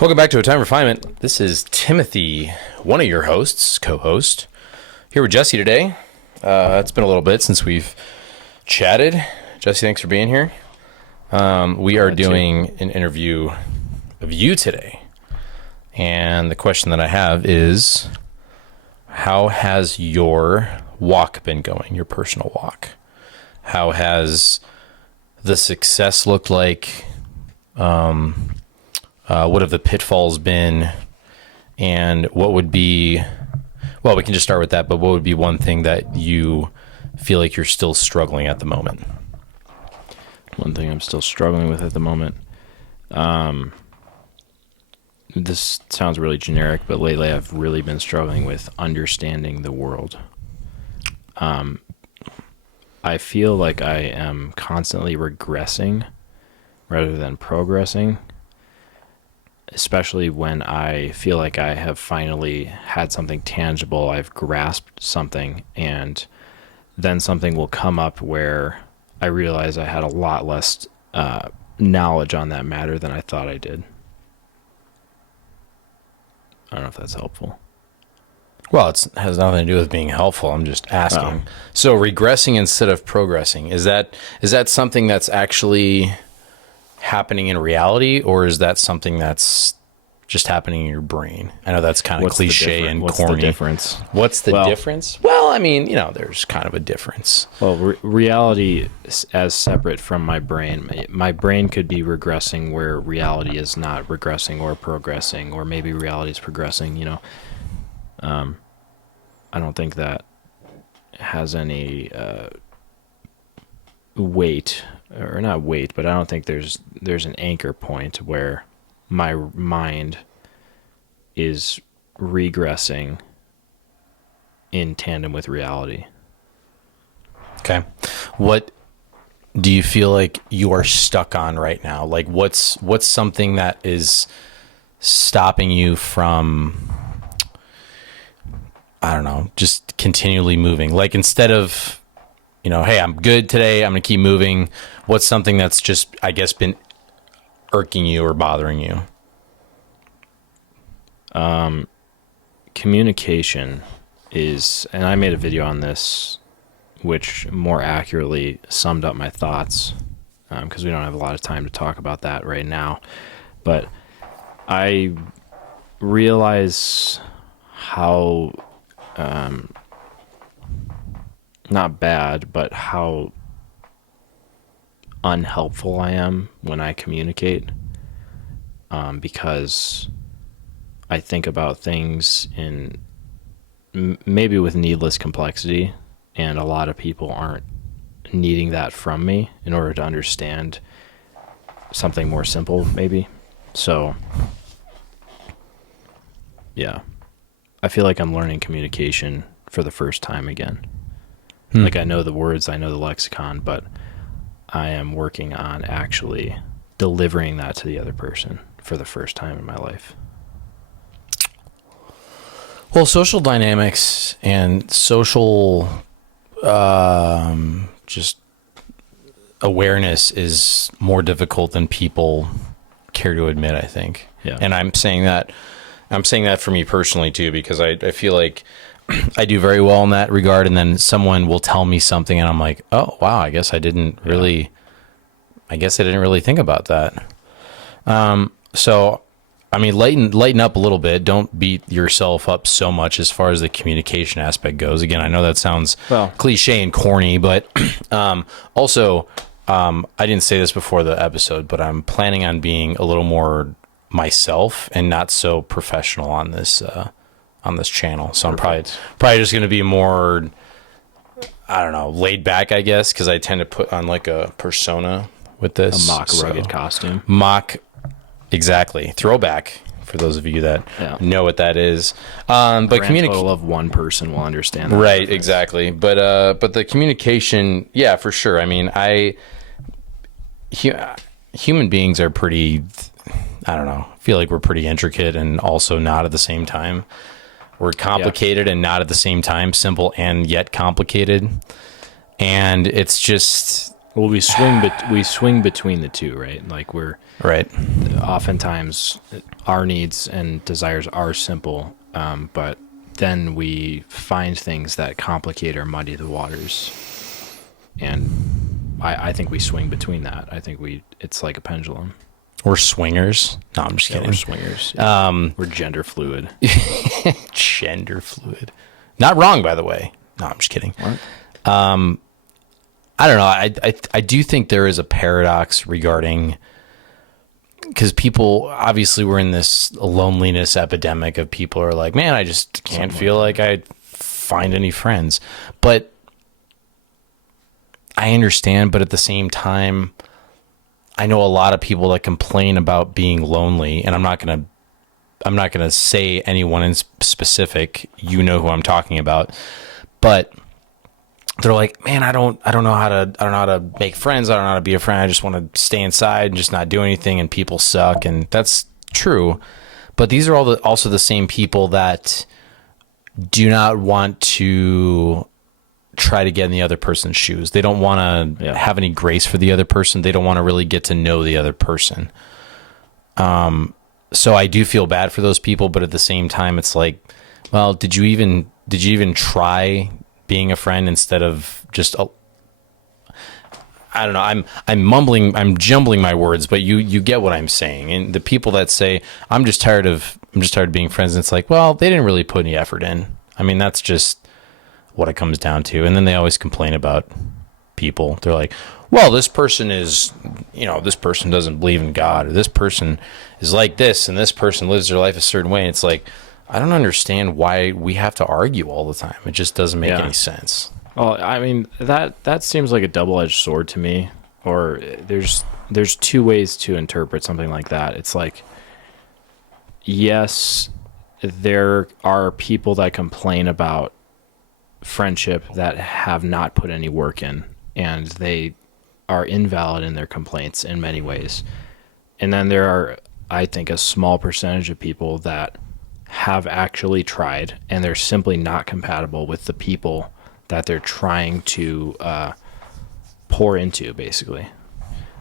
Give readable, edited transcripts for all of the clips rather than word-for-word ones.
Welcome back to A Time Refinement. This is Timothy, one of your hosts, co-host, here with Jesse today. It's been a little bit since we've chatted. Jesse, thanks for being here. We are doing an interview of you today. And the question that I have is, how has your walk been going, your personal walk? How has the success looked like? What have the pitfalls been? And what would be, well, we can just start with that, but what would be one thing that you feel like you're still struggling at the moment? One thing I'm still struggling with at the moment. This sounds really generic, but lately I've really been struggling with understanding the world. I feel like I am constantly regressing rather than progressing, especially when I feel like I have finally had something tangible, I've grasped something, and then something will come up where I realize I had a lot less knowledge on that matter than I thought I did. I don't know if that's helpful. Well, it has nothing to do with being helpful. I'm just asking. Oh. So regressing instead of progressing, is that something that's actually happening in reality, or is that something that's just happening in your brain? I know that's kind of cliche and corny. What's the difference? What's the difference? Well, I mean, there's kind of a difference. Well, reality as separate from my brain. My brain could be regressing where reality is not regressing or progressing, or maybe reality is progressing, I don't think that has any weight, or not weight, but I don't think there's an anchor point where my mind is regressing in tandem with reality. Okay. What do you feel like you are stuck on right now? Like what's something that is stopping you from, I don't know, just continually moving? Like instead of, hey, I'm good today, I'm going to keep moving. What's something that's just, I guess, been irking you or bothering you? Communication is, and I made a video on this, which more accurately summed up my thoughts, because we don't have a lot of time to talk about that right now. But I realize how, not bad, but how unhelpful I am when I communicate, because I think about things in maybe with needless complexity, and a lot of people aren't needing that from me in order to understand something more simple, maybe. So, yeah, I feel like I'm learning communication for the first time again. Like I know the words, I know the lexicon, but I am working on actually delivering that to the other person for the first time in my life. Well, social dynamics and social just awareness is more difficult than people care to admit, I think. Yeah. And I'm saying that for me personally too, because I feel like I do very well in that regard, and then someone will tell me something and I'm like, oh wow, I guess I didn't really think about that. So I mean, lighten up a little bit. Don't beat yourself up so much as far as the communication aspect goes. Again, I know that sounds cliche and corny, but also I didn't say this before the episode, but I'm planning on being a little more myself and not so professional on this channel. So Perfect. I'm probably just going to be more, I don't know, laid back, I guess, because I tend to put on like a persona with this. A mock rugged costume. Exactly. Throwback, for those of you that know what that is. But total of one person will understand that. Right, exactly. But the communication, yeah, for sure. I mean, human beings are pretty, I don't know, feel like we're pretty intricate and also not at the same time. We're complicated and not at the same time, simple and yet complicated. And it's just, Well, we swing between the two, right? Like we're Right. oftentimes our needs and desires are simple, but then we find things that complicate or muddy the waters, and I think we swing between that. I think it's like a pendulum. We're swingers. No, I'm just Yeah, kidding. we're swingers. We're gender fluid. Gender fluid. Not wrong, by the way. No, I'm just kidding. What? I don't know. I do think there is a paradox regarding, because people, obviously we're in this loneliness epidemic of people are like, man, I just can't feel like I find any friends. But I understand, but at the same time, I know a lot of people that complain about being lonely, and I'm not gonna say anyone in specific. You know who I'm talking about, but they're like, man, I don't know how to make friends. I don't know how to be a friend. I just want to stay inside and just not do anything. And people suck. And that's true. But these are also the same people that do not want to try to get in the other person's shoes. They don't want to have any grace for the other person. They don't want to really get to know the other person. So I do feel bad for those people, but at the same time, it's like, well, did you even try being a friend instead of just I don't know. I'm jumbling my words, but you get what I'm saying. And the people that say I'm just tired of being friends, and it's like, well, they didn't really put any effort in. I mean, that's just what it comes down to. And then they always complain about people. They're like, well, this person doesn't believe in God, or this person is like this, and this person lives their life a certain way. And it's like, I don't understand why we have to argue all the time. It just doesn't make any sense. Well, I mean, that seems like a double-edged sword to me. Or there's two ways to interpret something like that. It's like, yes, there are people that complain about friendship that have not put any work in, and they are invalid in their complaints in many ways. And then there are, I think, a small percentage of people that have actually tried, and they're simply not compatible with the people that they're trying to pour into, basically.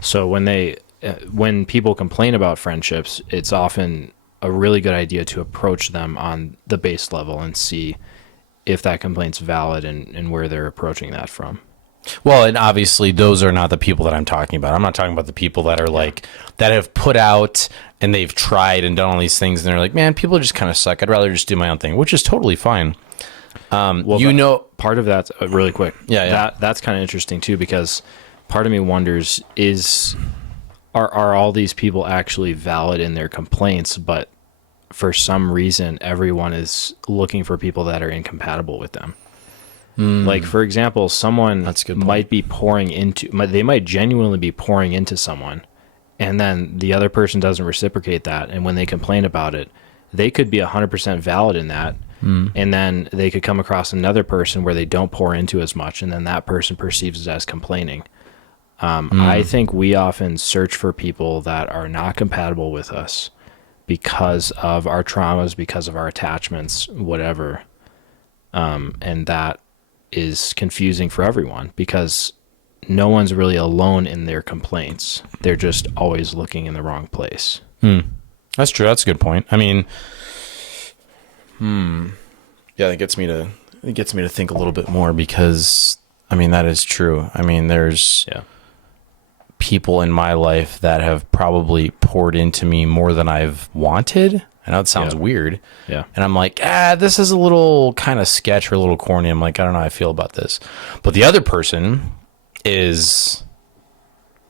So when people complain about friendships, it's often a really good idea to approach them on the base level and see if that complaint's valid and where they're approaching that from. Well, and obviously those are not the people that I'm talking about. I'm not talking about the people that are like, that have put out and they've tried and done all these things, and they're like, man, people just kind of suck. I'd rather just do my own thing, which is totally fine. Well, part of that's really quick. Yeah. That's kind of interesting too, because part of me wonders are all these people actually valid in their complaints, but for some reason everyone is looking for people that are incompatible with them. Like, for example, someone might be they might genuinely be pouring into someone, and then the other person doesn't reciprocate that, and when they complain about it, they could be 100% valid in that, and then they could come across another person where they don't pour into as much, and then that person perceives it as complaining. I think we often search for people that are not compatible with us because of our traumas, because of our attachments, whatever, and that is confusing for everyone, because no one's really alone in their complaints. They're just always looking in the wrong place. That's true. That's a good point. I mean, yeah, it gets me to think a little bit more, because I mean, that is true. I mean, there's people in my life that have probably poured into me more than I've wanted. I know it sounds weird. Yeah. And I'm like, this is a little kind of sketch or a little corny. I'm like, I don't know how I feel about this. But the other person is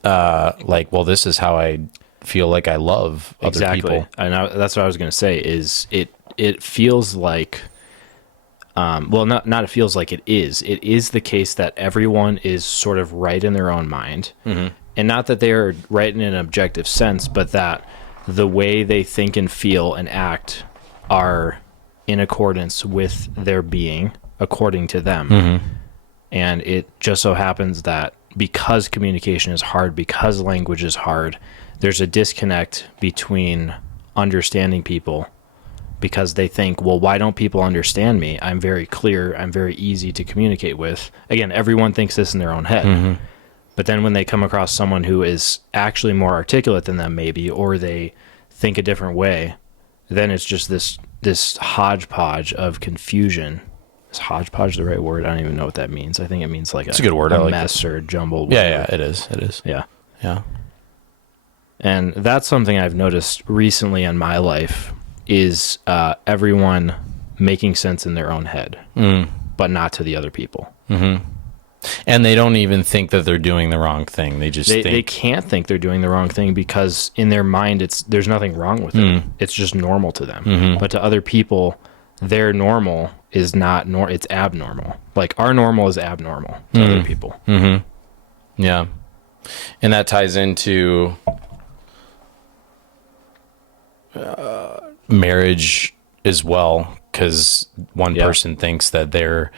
like, well, this is how I feel like I love other people. And that's what I was going to say, is it feels like, well, not it feels like, it is the case that everyone is sort of right in their own mind. And not that they are right in an objective sense, but that the way they think and feel and act are in accordance with their being, according to them. And it just so happens that because communication is hard, because language is hard, there's a disconnect between understanding people, because they think, well, why don't people understand me? I'm very clear. I'm very easy to communicate with. Again, everyone thinks this in their own head. But then when they come across someone who is actually more articulate than them, maybe, or they think a different way, then it's just this hodgepodge of confusion. Is hodgepodge the right word? I don't even know what that means. I think it means like it's a good word. a I like mess that. or a jumbled. Yeah, yeah, it is. It is. Yeah. Yeah. And that's something I've noticed recently in my life is everyone making sense in their own head, but not to the other people. Mm-hmm. And they don't even think that they're doing the wrong thing. They just think They can't think they're doing the wrong thing because in their mind there's nothing wrong with it. It's just normal to them. But to other people, their normal is not it's abnormal. Like our normal is abnormal to other people. Yeah. And that ties into marriage as well, because one person thinks that they're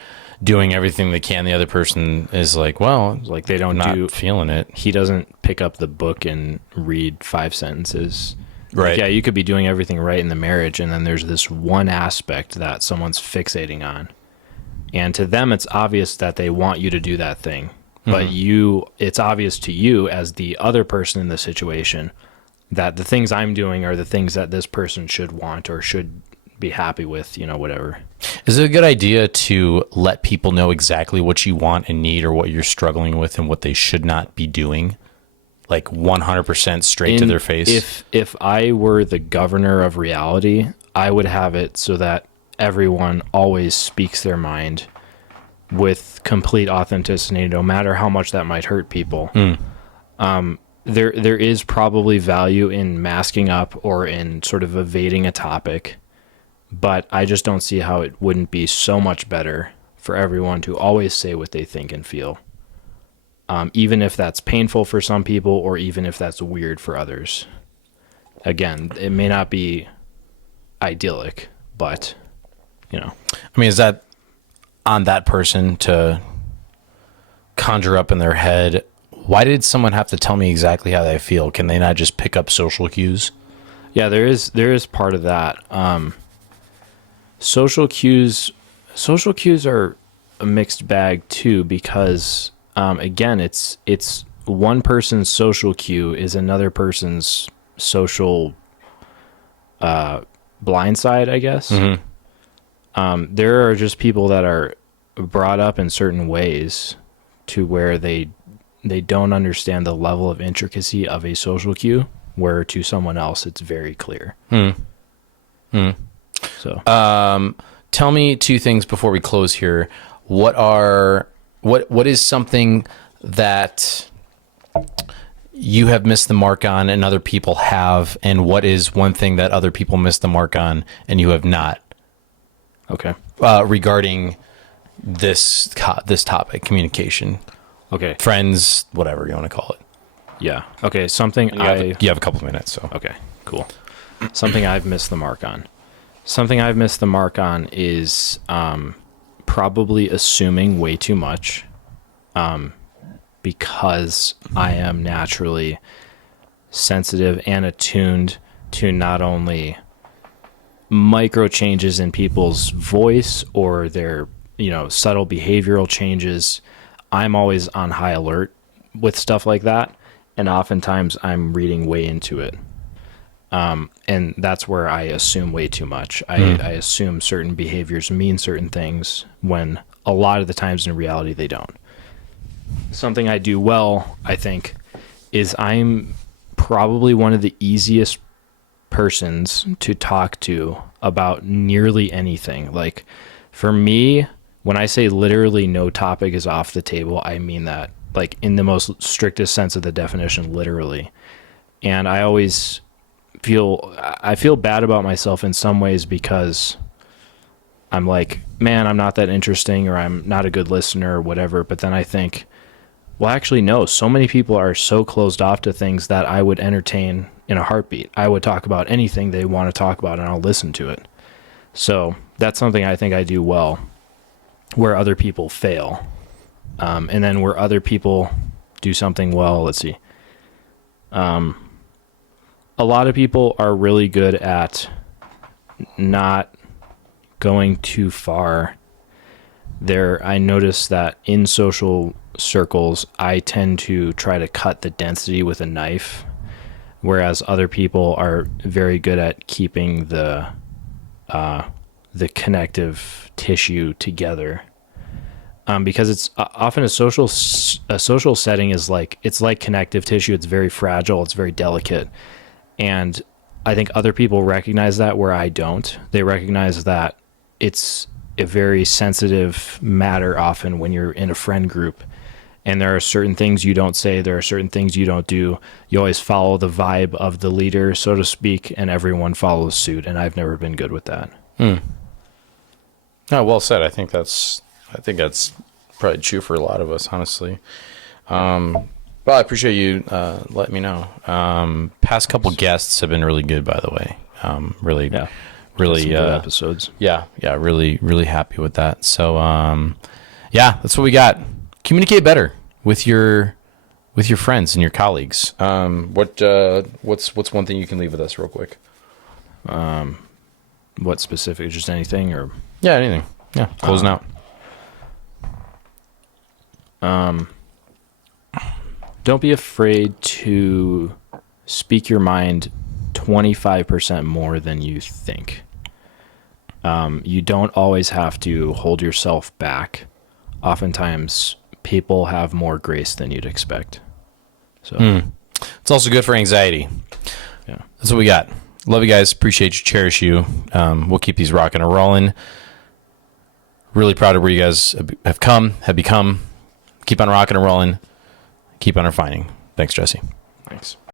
doing everything they can. The other person is like, well, Like they don't not feeling it. He doesn't pick up the book and read 5 sentences. Right. Like, yeah, you could be doing everything right in the marriage, and then there's this one aspect that someone's fixating on. And to them, it's obvious that they want you to do that thing. But it's obvious to you as the other person in the situation that the things I'm doing are the things that this person should want or should be happy with, whatever. Is it a good idea to let people know exactly what you want and need or what you're struggling with and what they should not be doing? Like 100% straight to their face? If I were the governor of reality, I would have it so that everyone always speaks their mind with complete authenticity, no matter how much that might hurt people. There is probably value in masking up or in sort of evading a topic, but I just don't see how it wouldn't be so much better for everyone to always say what they think and feel. Even if that's painful for some people or even if that's weird for others. Again, it may not be idyllic, but, I mean, is that on that person to conjure up in their head, why did someone have to tell me exactly how they feel? Can they not just pick up social cues? Yeah, there is part of that. Social cues are a mixed bag too, because again, it's one person's social cue is another person's social blind side, I guess. There are just people that are brought up in certain ways to where they don't understand the level of intricacy of a social cue, where to someone else it's very clear. So tell me 2 things before we close here. What is something that you have missed the mark on and other people have, and what is one thing that other people missed the mark on and you have not? Okay. Regarding this topic, communication. Okay. Friends, whatever you want to call it. Yeah. Okay. Something You have a couple minutes, so. Okay, cool. Something I've missed the mark on. Something I've missed the mark on is probably assuming way too much, because I am naturally sensitive and attuned to not only micro changes in people's voice or their, subtle behavioral changes. I'm always on high alert with stuff like that. And oftentimes I'm reading way into it. And that's where I assume way too much. I assume certain behaviors mean certain things when a lot of the times in reality they don't. Something I do well, I think, is I'm probably one of the easiest persons to talk to about nearly anything. Like for me, when I say literally no topic is off the table, I mean that like in the most strictest sense of the definition, literally. And I always feel bad about myself in some ways because I'm like, man, I'm not that interesting or I'm not a good listener or whatever. But then I think, well, actually, no, so many people are so closed off to things that I would entertain in a heartbeat. I would talk about anything they want to talk about and I'll listen to it. So that's something I think I do well where other people fail. And then where other people do something well, let's see. A lot of people are really good at not going too far I notice that in social circles, I tend to try to cut the density with a knife, whereas other people are very good at keeping the connective tissue together. Because it's often a social setting is like, it's like connective tissue. It's very fragile. It's very delicate. And I think other people recognize that where I don't. They recognize that it's a very sensitive matter often when you're in a friend group, and there are certain things you don't say. There are certain things you don't do. You always follow the vibe of the leader, so to speak, and everyone follows suit. And I've never been good with that. Oh, well said. I think that's probably true for a lot of us, honestly. Well, I appreciate you letting me know. Past couple guests have been really good, by the way. Really, Yeah. really Some good episodes. Yeah, really, really happy with that. So, yeah, that's what we got. Communicate better with your friends and your colleagues. What's one thing you can leave with us, real quick? What specific? Just anything, or Yeah, anything. Yeah, closing out. don't be afraid to speak your mind 25% more than you think. You don't always have to hold yourself back. Oftentimes, people have more grace than you'd expect. So, It's also good for anxiety. yeah. That's what we got. Love you guys. Appreciate you. Cherish you. We'll keep these rocking and rolling. Really proud of where you guys have become. Keep on rocking and rolling. Keep on refining. Thanks, Jesse. Thanks.